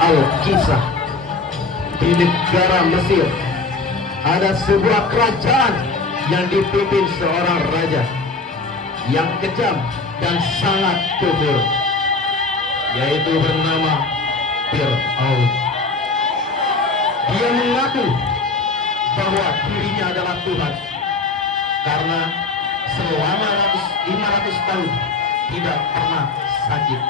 Al-Kisah. Di negara Mesir ada sebuah kerajaan yang dipimpin seorang raja yang kejam dan sangat kufur, yaitu bernama Fir'aun. Dia mengaku bahwa dirinya adalah Tuhan karena selama 500 tahun tidak pernah sakit.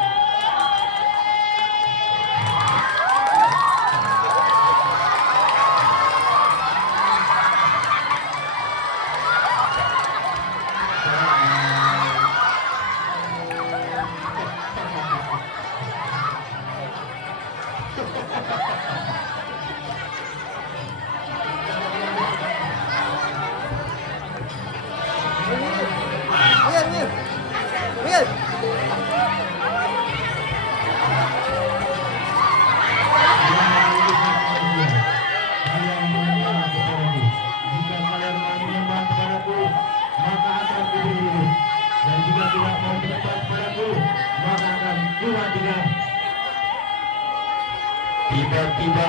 Tiba-tiba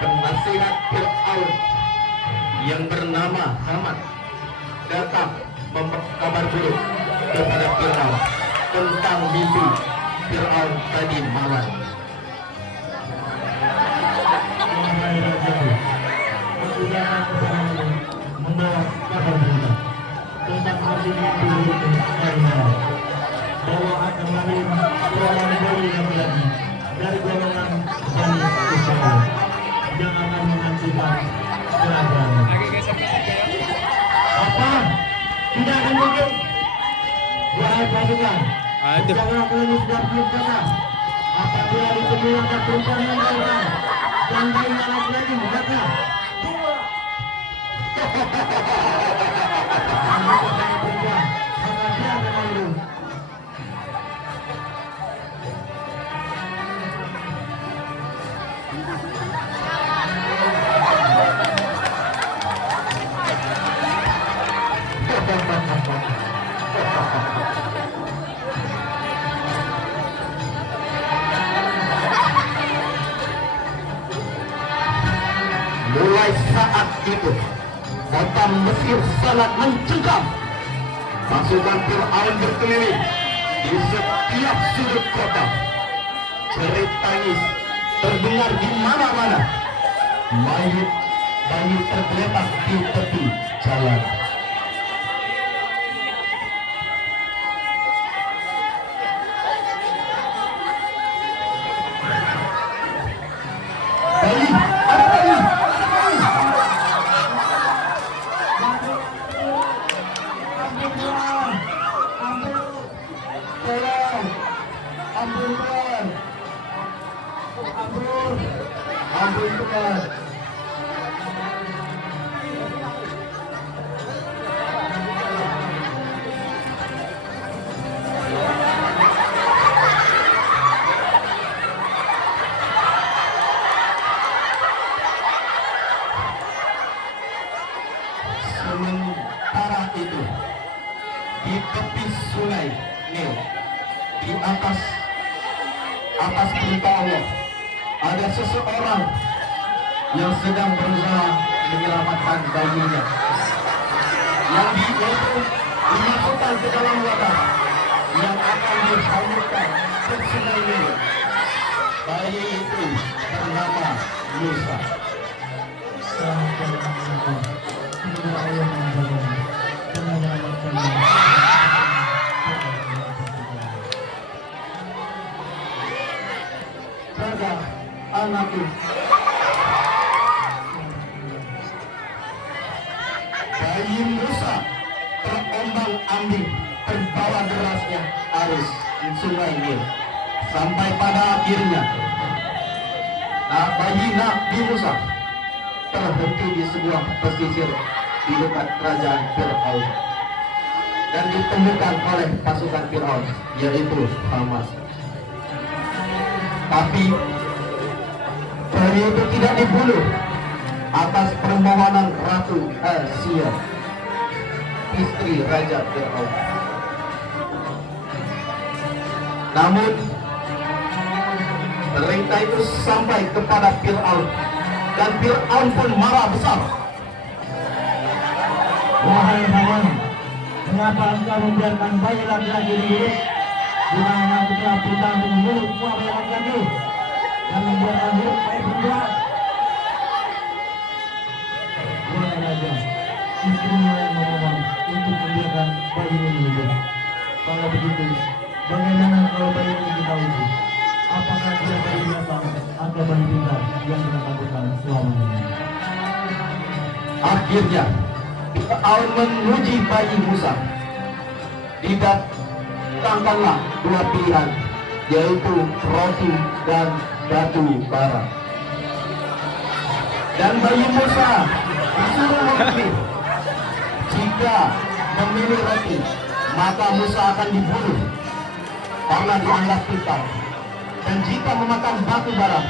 penasihat Fir'aun yang bernama Haman datang memberitahu buruk kepada Fir'aun tentang mimpi Fir'aun tadi malam. Membawa kabar berita tentang hasil mimpi itu bahwa akan lahir seorang bayi laki-laki dari golongan Bani Israel yang akan menghancurkan kerajaan. Apa? Tidak akan mungkin. Wahai pasukan, jangan kalian sudah belum kata. Apabila ditemui angkat perempuan yang lainnya dan bayi laki-laki maka mulai saat itu kota Mesir sangat mencengkam. Pasukan Fir'aun berkeliling di setiap sudut kota. Jerit tangis terdengar di mana-mana. Mayat bayi tergeletak di tepi jalan. Bayi, ada bayi. Ampun Tuhan. Sementara itu di tepi sungai Nil, di atas perintah Allah, ada seseorang yang sedang berusaha menyelamatkan bayinya yang dimasukkan ke dalam wadah yang akan dihanyutkan ke sungai Nil. Bayi itu bernama Musa. Jaga anakku. Bayi Musa terombang-ambing terbawa derasnya arus sungai Nil sampai pada akhirnya bayi Nabi Musa terhenti di sebuah pesisir di dekat kerajaan Fir'aun dan ditemukan oleh pasukan Fir'aun, yaitu Hamas. Tapi bayi itu tidak dibunuh atas permohonan Ratu Asia, istri Raja Fir'aun. Namun perintah itu sampai kepada Fir'aun, dan Fir'aun pun marah besar. Wahai Haman, mengapa engkau membiarkan bayi laki-laki ini hidup? Bukan aku telah perintah untuk membunuh semua bayi laki-laki dan membiarkan hidup bayi perempuan. Wahai Raja, istrinya yang memohon untuk membiarkan bayi ini hidup. Kalau begitu, bagaimana kalau bayi ini kita uji? Apakah dia bayi biasa atau bayi pintar yang kita takutkan selama ini? Akhirnya Fir'aun menguji bayi Musa. Didatangkanlah dua pilihan, yaitu roti dan batu bara. Dan bayi Musa disuruh memilih. Jika memilih roti, maka Musa akan dibunuh karena dianggap pintar. Dan jika memakan batu bara,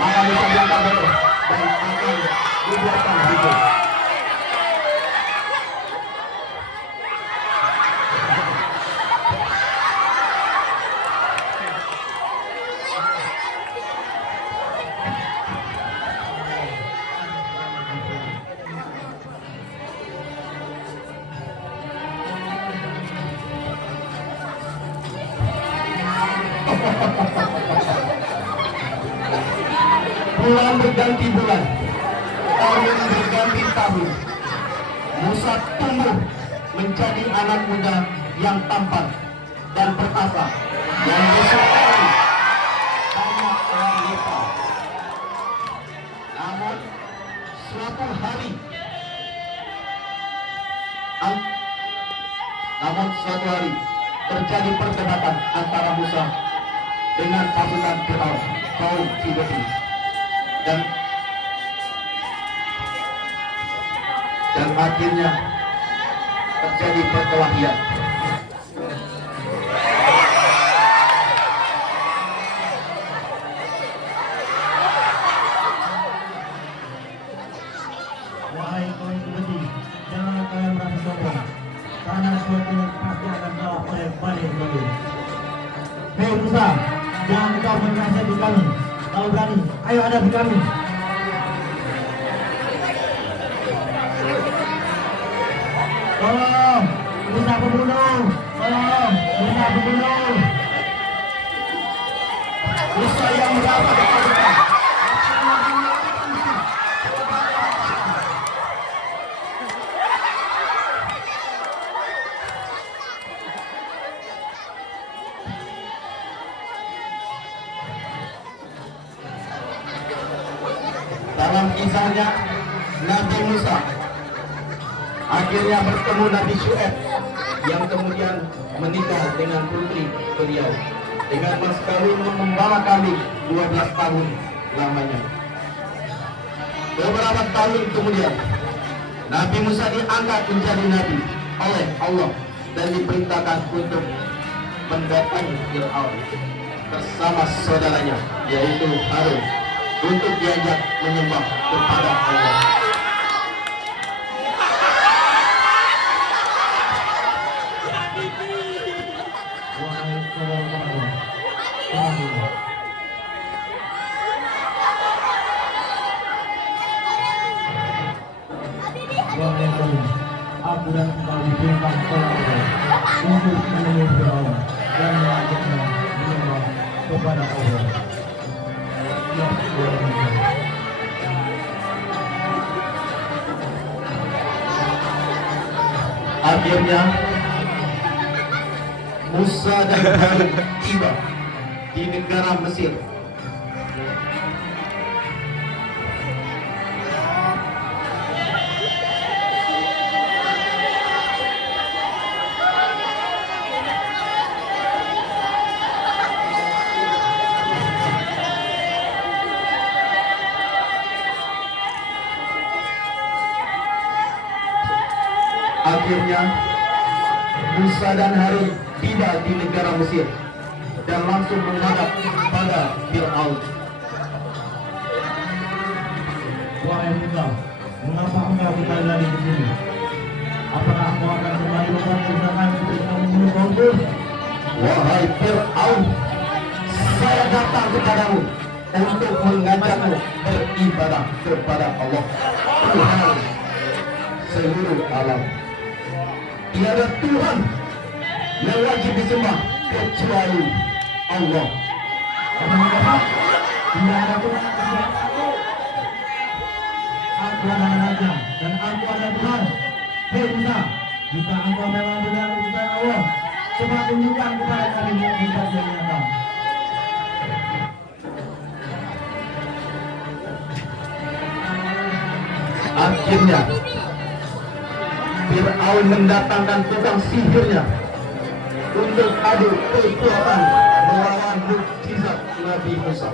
maka Musa dianggap bodoh dan akan dibiarkan hidup. Bulan berganti bulan, tahun berganti tahun. Musa tumbuh menjadi anak muda yang tampan dan perkasa, yang disukai banyak wanita. Namun suatu hari terjadi perdebatan antara Musa dengan pasukan Fir'aun, kaum Kipti. Dan akhirnya terjadi perkelahian. Wahai kaum Kipti, janganlah kalian merasa sombong, karena suatu pasti akan kalah oleh Bani Israel. Hei Musa, jangan kau menasihati kami. Kalau berani, ayo hadapi kami. Tolong, Musa pembunuh. Tolong, Musa pembunuh. Musa yang merasa ketakutan. Dalam kisahnya, Nabi Musa akhirnya bertemu Nabi Syuaib yang kemudian menikah dengan putri beliau dengan mas kawin membawa kambing 12 tahun lamanya. Beberapa tahun kemudian, Nabi Musa diangkat menjadi nabi oleh Allah dan diperintahkan untuk mendatangi Fir'aun bersama saudaranya yaitu Harun untuk diajak menyembah kepada Allah. Wahai saudara-saudara, tenanglah. Wahai kami, aku dan engkau diperintah oleh Allah untuk menemui Fir'aun dan mengajaknya menyembah kepada Allah. Ya, saudara-saudara. Akhirnya Musa dan Harun tiba di negara Mesir. Akhirnya Musa dan Harun tiba di negara Mesir dan langsung menghadap pada Fir'aun. Wahai Musa, mengapa engkau kembali lagi ke sini? Apakah engkau akan kembali mempergunakan untuk membunuh kaumku? Wahai Fir'aun, saya datang kepadamu untuk mengajakmu beribadah kepada Allah Tuhan seluruh alam. Tiada Tuhan yang wajib disembah kecuali Allah. Tidak ada Tuhan kecuali Aku. Aku adalah Raja dan Aku adalah Tuhan. Hei Musa, jika engkau memang benar utusan Allah, coba tunjukkan kepada kami mukjizat yang nyata. Akhirnya Fir'aun mendatangkan tukang sihirnya untuk adu kekuatan melawan mukjizat Nabi Musa.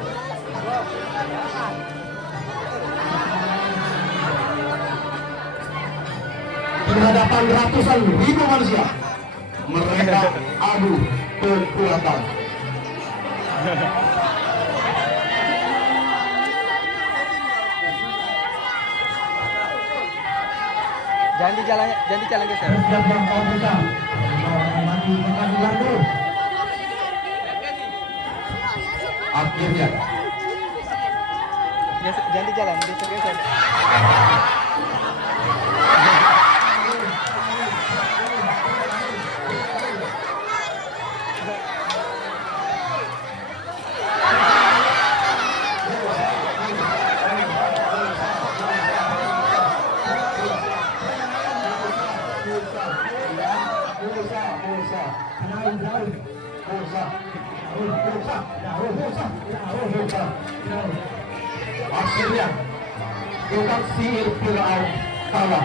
Di hadapan ratusan ribu manusia, mereka adu kekuatan. Jangan di jalan guys ya. Bersiaplah kau Musa, engkau akan mati di pengadilanku. Akhirnya Jangan di jalan, di serius ya. Akhirnya tukang sihir Fir'aun kalah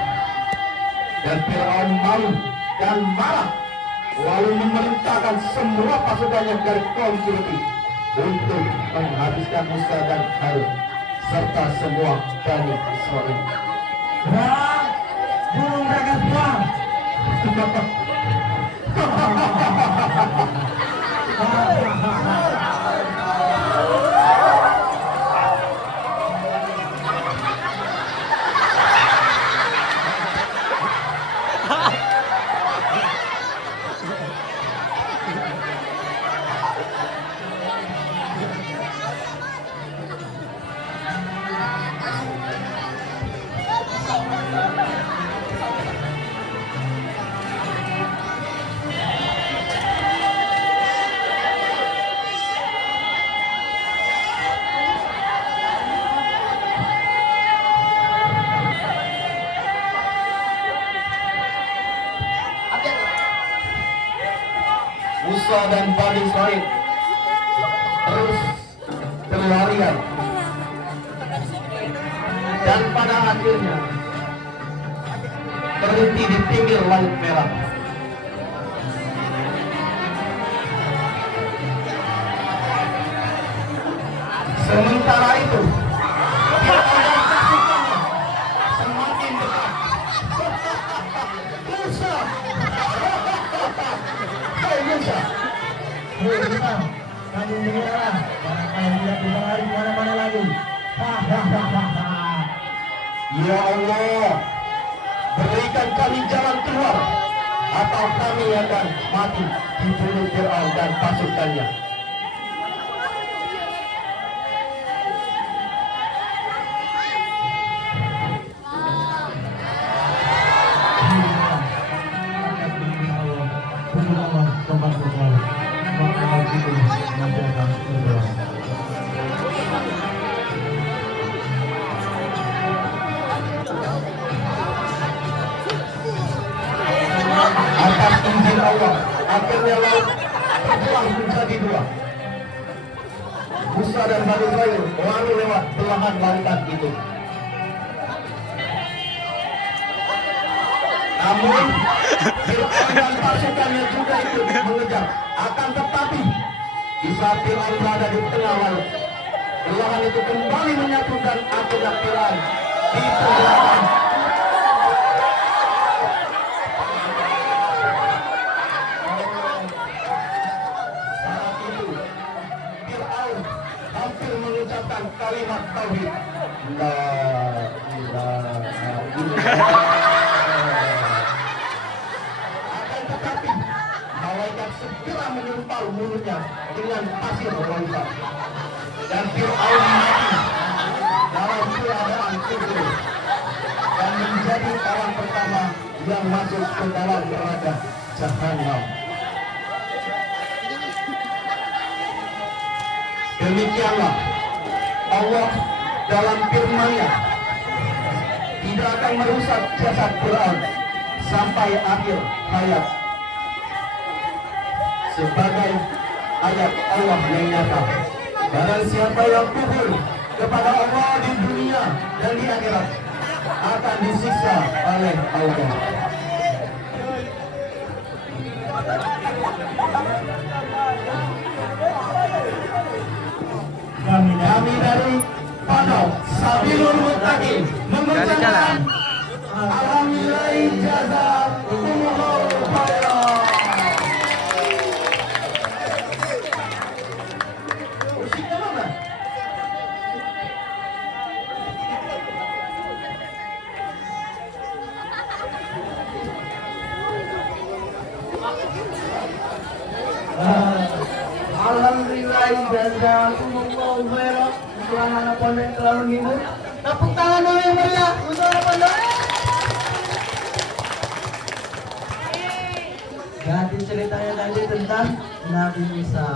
dan Fir'aun malu dan marah, lalu memerintahkan semua pasukannya dari kaum Kipti untuk menghabiskan Musa dan Harun serta semua Bani Israel. Wah, bunuh mereka semua. Musa dan Bani Israel terus berlarian dan pada akhirnya berhenti di pinggir Laut Merah. Sementara itu semakin dekat. Musa, hai Musa. Hei Musa, kami menyerah. Karena kalian tidak bisa lari kemana-mana lagi. Ya Allah, berikan kami jalan keluar, atau kami akan mati dibunuh Fir'aun dan pasukannya. Atas izin Allah, akhirnya laut terbelah menjadi dua. Musa dan Bani Israil lalu lewat belahan lautan itu. Namun Fir'aun dan pasukannya juga ikut mengejar. Akan tetapi di saat Fir'aun berada di tengah laut, belahan itu kembali menyatu dan akhirnya Fir'aun ditenggelamkan. Saat itu Fir'aun hampir mengucapkan kalimat tauhid, La ilaha illallah. Akan tetapi malaikat segera menyempal mulutnya dengan pasir longkang. Dan Fir'aun mati dalam keadaan kufur dan menjadi orang pertama yang masuk ke dalam neraka Jahannam. Demikianlah Allah dalam firman-Nya tidak akan merusak jasad Fir'aun sampai akhir hayat, sebagai ayat Allah yang nyata. Barang siapa yang kufur kepada Allah di dunia dan di akhirat akan disiksa oleh Allah. Kami dari Pondok Sabilul Muttaqin mengucapkan alhamdulillah jazakumullahu khairan. Musiknya mana? Alhamdulillah jazakumullahu khairan. Untuk anak-anak pondok yang telah menghibur, tepuk tangan dulu yang meriah untuk anak pondok. Ganti ceritanya tadi tentang Nabi Musa.